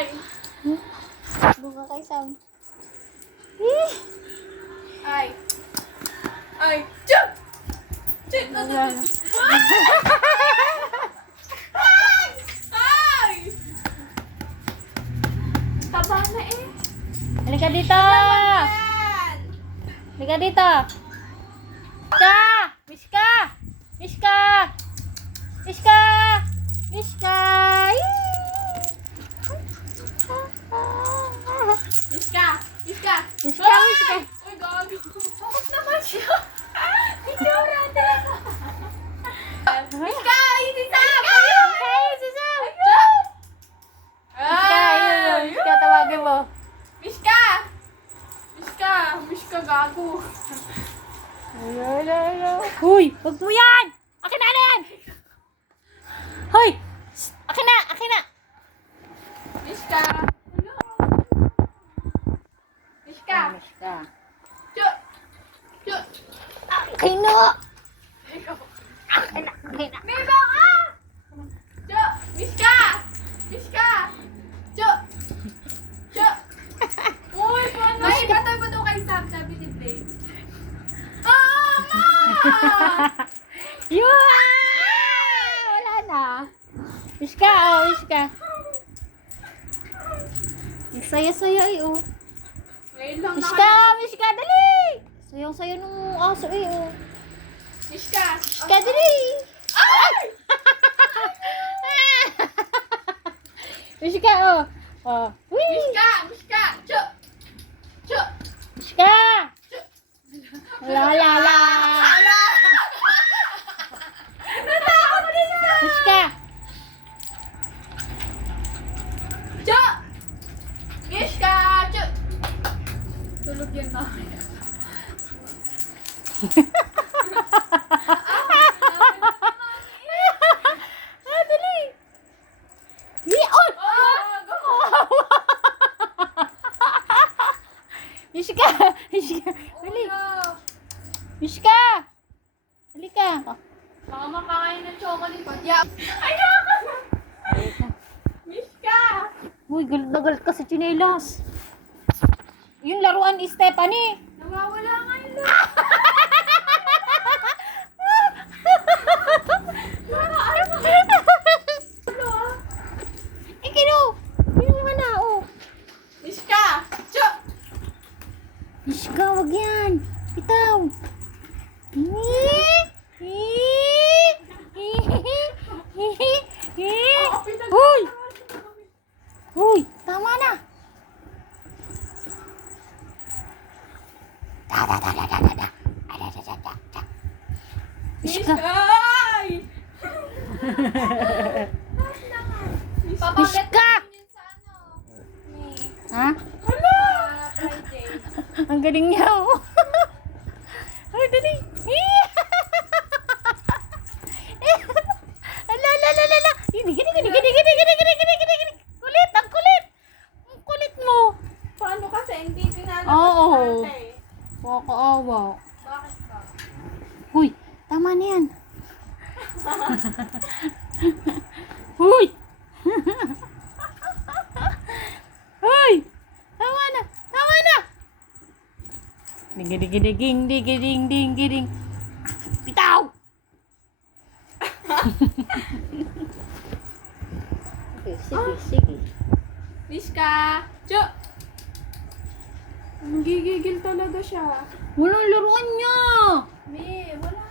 Ay! Bunga kay Sam. Ay! Ay! Chuk! Chuk! Ay! Ay! Taba na eh. Halika dito! Yan! Halika dito! Mishka! Mishka! Mishka! Mishka! Mishka! Mishka! Mishka! Mishka! Ay! Mishka! Uy, gago. Bakit naman siya? Itsura din. Mishka! Yun si Sam! Ayun, si Sam! Mishka! Ayun, Mishka, tawagin mo. Mishka! Mishka! Mishka, gago. Huy! Huwag mo yan! Akin na yan! Hoy! Akin na! Akin na! Mishka! Mishka! Mishka! Chuk! Chuk! Akin na! Akin na! Akin na! Meba ka! Chuk! Mishka! Mishka! Chuk! Chuk! Uy, paano? Ay, patay mo to kay Sam, sabi ni Blaze. Ah, ma! Yun! Wala na. Mishka, oh, Mishka. Saya-saya eh, oh. Ngayon lang Mishka, Mishka, dali! Sayang-saya nung aso eh, oh. Mishka! Mishka, dali! Ay! Mishka, oh. Oh. Whee! Mishka! Mishka! Chuk! Chuk! Mishka! Chuk! La la la! Natakot din na! Mishka! Chuk! Mishka! Chuk! Tulog yan na. Ah, dali! Liot! Mishka! Mishka! Dali! Mishka! Halika! Baka makakain ng chocolate pa. Yeah. Ayoko! Mishka! Uy, galit na galit ka sa tsinelas. Yung laruan ni Stephanie. Nawawala nga yun. Eh, kino? Kino nga na, oh. Mishka! Chuk! Mishka, wag yan. Bitaw. Uy! Uy, tama na. Mishka. Ay! Mishka! Yun sa ano? May Ha? Friday. Ang galing niya, oh. Ay, dali. Ala. Gini. Kulit, ang kulit. Ang kulit mo. Paano kasi hindi dinalabas Oo. natin? Wakaawa. Bakit ba? Huy, tama na yan. Huy! Huy! Tama na! Digiding. Bitaw! Sige. Mishka! Chuk! Gigigil talaga siya. Walang laruan niya! Wala